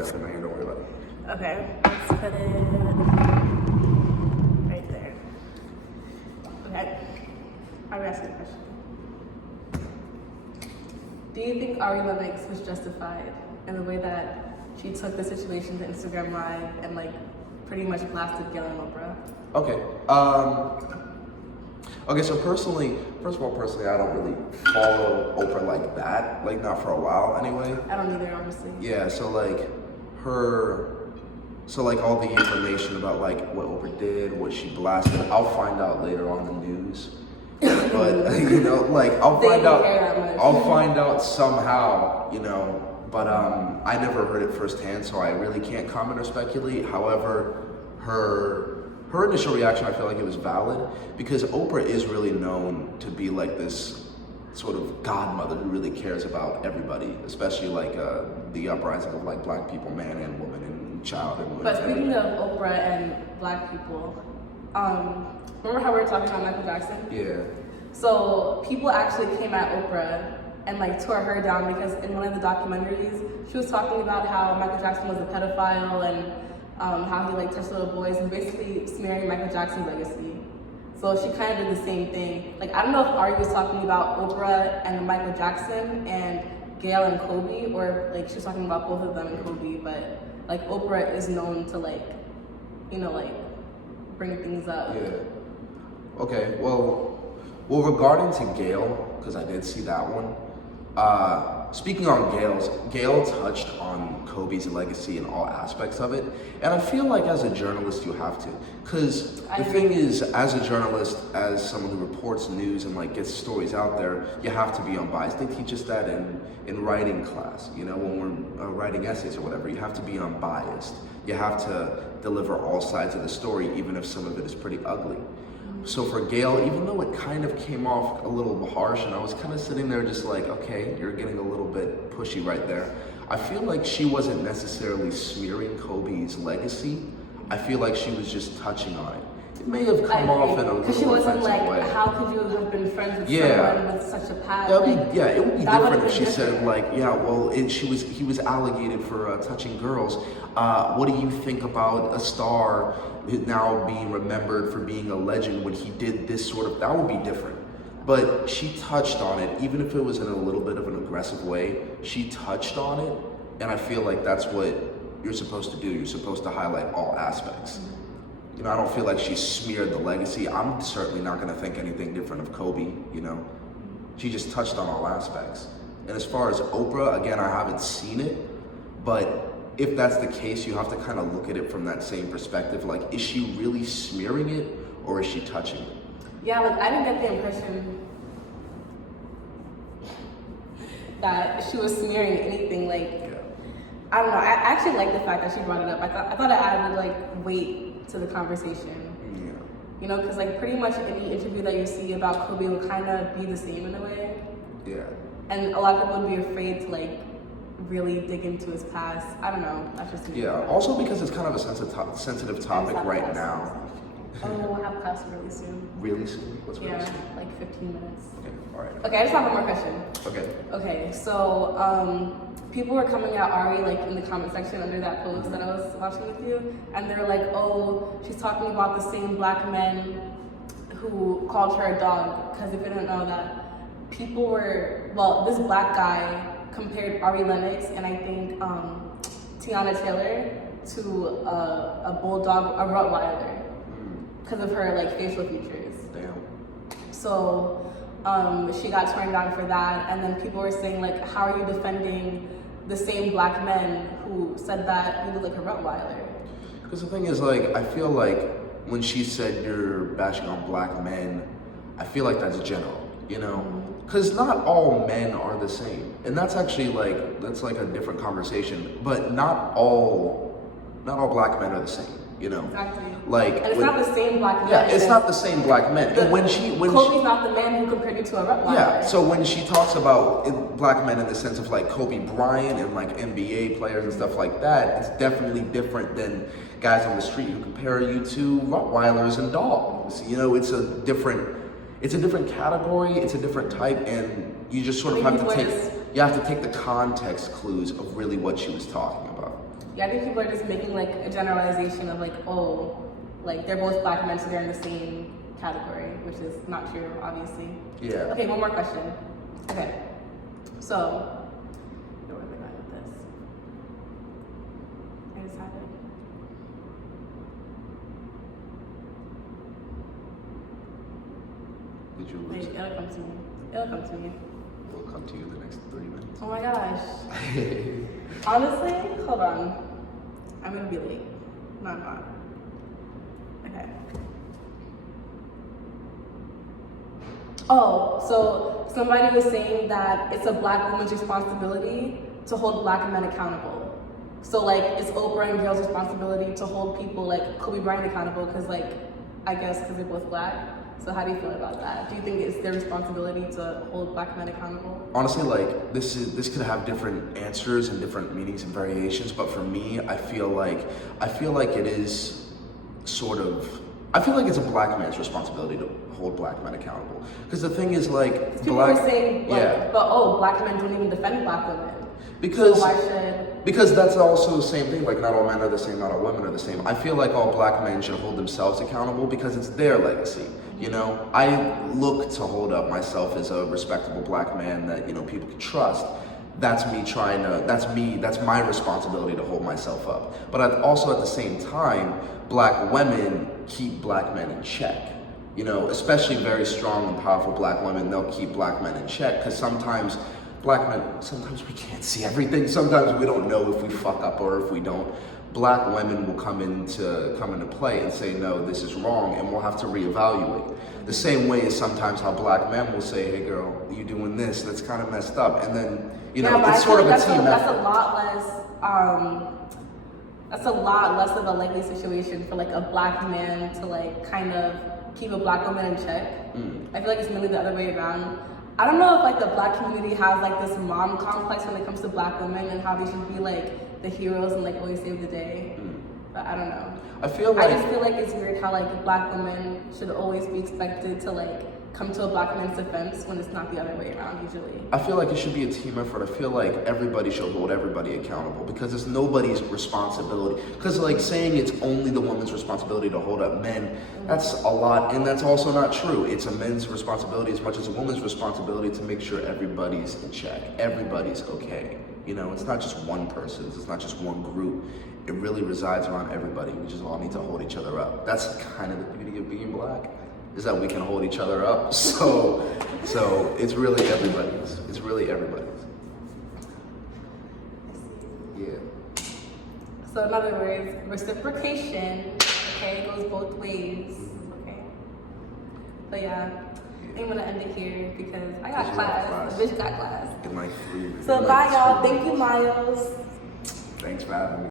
definitely not here, don't worry about it. Okay, let's put it right there. Okay, I'm asking a question. Do you think Ari Lennox was justified in the way that she took the situation to Instagram Live and like pretty much blasted Gale and Oprah? Okay. Okay, so first of all, personally, I don't really follow Oprah like that, like not for a while anyway. I don't either, obviously. Yeah, so all the information about like what Oprah did, what she blasted, I'll find out later on the news. But you know, like I'll find out somehow, you know. But I never heard it firsthand, so I really can't comment or speculate. However, her initial reaction, I feel like it was valid because Oprah is really known to be like this sort of godmother who really cares about everybody, especially like the uprising of like black people, man and woman and child and women. But speaking of Oprah and black people, remember how we were talking about Michael Jackson? Yeah. So people actually came at Oprah and like tore her down because in one of the documentaries, she was talking about how Michael Jackson was a pedophile and how he like touched little boys and basically smearing Michael Jackson's legacy. So she kind of did the same thing. Like I don't know if Ari was talking about Oprah and Michael Jackson and Gale and Kobe, or like she was talking about both of them and Kobe. But like Oprah is known to like, you know, like bring things up. Yeah. Okay. Well, regarding to Gale, because I did see that one. Speaking on Gale touched on Kobe's legacy in all aspects of it. And I feel like as a journalist, you have to. Because the thing is, as a journalist, as someone who reports news and like gets stories out there, you have to be unbiased. They teach us that in writing class, you know, when we're writing essays or whatever, you have to be unbiased. You have to deliver all sides of the story, even if some of it is pretty ugly. So for Gale, even though it kind of came off a little harsh and I was kind of sitting there just like, okay, you're getting a little bit pushy right there. I feel like she wasn't necessarily smearing Kobe's legacy. I feel like she was just touching on it. It may have come off in a little she wasn't like, way. how could you have been friends with someone with such a past? It would be different if she said like, yeah, well, he was alleged for touching girls. What do you think about a star now being remembered for being a legend when he did this sort of? That would be different. But she touched on it, even if it was in a little bit of an aggressive way. She touched on it, and I feel like that's what you're supposed to do. You're supposed to highlight all aspects. You know, I don't feel like she smeared the legacy. I'm certainly not going to think anything different of Kobe, you know. She just touched on all aspects. And as far as Oprah, again, I haven't seen it, but if that's the case, you have to kind of look at it from that same perspective. Like, is she really smearing it or is she touching it? Yeah, like I didn't get the impression that she was smearing anything. Like, I don't know. I actually like the fact that she brought it up. I thought it added like weight to the conversation. Yeah. You know, because like pretty much any interview that you see about Kobe will kind of be the same in a way. Yeah. And a lot of people would be afraid to like really dig into his past. I don't know. That's just me. Yeah. Also because it's kind of a sensitive topic right now. Oh, we'll have class really soon. Really soon? What's really soon? Like 15 minutes. Okay. All right. Okay, I just have one more question. Okay. Okay, so people were coming at Ari like in the comment section under that post that I was watching with you, and they're like, oh, she's talking about the same black men who called her a dog. Because if you don't know that, this black guy compared Ari Lennox and I think Tiana Taylor to a bulldog, a Rottweiler, because of her like facial features. Damn. So she got torn down for that, and then people were saying like, how are you defending the same black men who said that you look like a Rottweiler? Because the thing is, like, I feel like when she said you're bashing on black men, I feel like that's general, you know? Because not all men are the same, and that's actually like, that's like a different conversation. But not all black men are the same. You know, exactly. Like, and it's not the same black men. Yeah, it's not the same black men. And Kobe's not the man who compared you to a Rottweiler. Yeah. So when she talks about black men in the sense of like Kobe Bryant and like NBA players and stuff like that, it's definitely different than guys on the street who compare you to Rottweilers and dogs. You know, it's a different category. It's a different type, and you just sort of have to take the context clues of really what she was talking about. Yeah, I think people are just making like a generalization of like, oh, like they're both black men, so they're in the same category, which is not true, obviously. Yeah. Okay, one more question. Okay, so, where was I going with this? I just had it. Did you lose Wait, it? it'll come to me. It'll come to me. We'll come to you in the next 3 minutes. Oh my gosh. Honestly, hold on. I'm gonna be late. No, I'm not. Okay. Oh, so somebody was saying that it's a black woman's responsibility to hold black men accountable. So like, it's Oprah and Gale's responsibility to hold people like Kobe Bryant accountable because like, I guess because they're both black. So how do you feel about that? Do you think it's their responsibility to hold black men accountable? Honestly, like this could have different answers and different meanings and variations, but for me, I feel like it is sort of, I feel like it's a black man's responsibility to hold black men accountable. Because the thing is, like, People were saying, like, but oh, black men don't even defend black women. Because so why should? Because that's also the same thing. Like, not all men are the same, not all women are the same. I feel like all black men should hold themselves accountable because it's their legacy. You know, I look to hold up myself as a respectable black man that, you know, people can trust. That's my responsibility to hold myself up. But also at the same time, black women keep black men in check. You know, especially very strong and powerful black women, they'll keep black men in check because sometimes black men, sometimes we can't see everything. Sometimes we don't know if we fuck up or if we don't. Black women will come into play and say, no, this is wrong, and we'll have to reevaluate. The same way as sometimes how black men will say, hey girl, you doing this, that's kind of messed up. And then, you know, it's sort of a team effort. That's a lot less of a likely situation for like a black man to like kind of keep a black woman in check. I feel like it's mainly the other way around. I don't know if like the black community has like this mom complex when it comes to black women and how they should be like the heroes and like always save the day. But I don't know. I just feel like it's weird how like black women should always be expected to like come to a black man's defense when it's not the other way around usually. I feel like it should be a team effort. I feel like everybody should hold everybody accountable because it's nobody's responsibility. Because like saying it's only the woman's responsibility to hold up men, that's a lot, and that's also not true. It's a men's responsibility as much as a woman's responsibility to make sure everybody's in check, everybody's okay. You know, it's not just one person, it's not just one group. It really resides around everybody. We just all need to hold each other up. That's kind of the beauty of being black, is that we can hold each other up. So it's really everybody's. It's really everybody's. Yeah. So in other words, reciprocation, okay, goes both ways, okay? But yeah, I'm gonna end it here because I got class. The bitch got class. In like 3 minutes. So bye y'all. Thank you, Miles. Thanks for having me.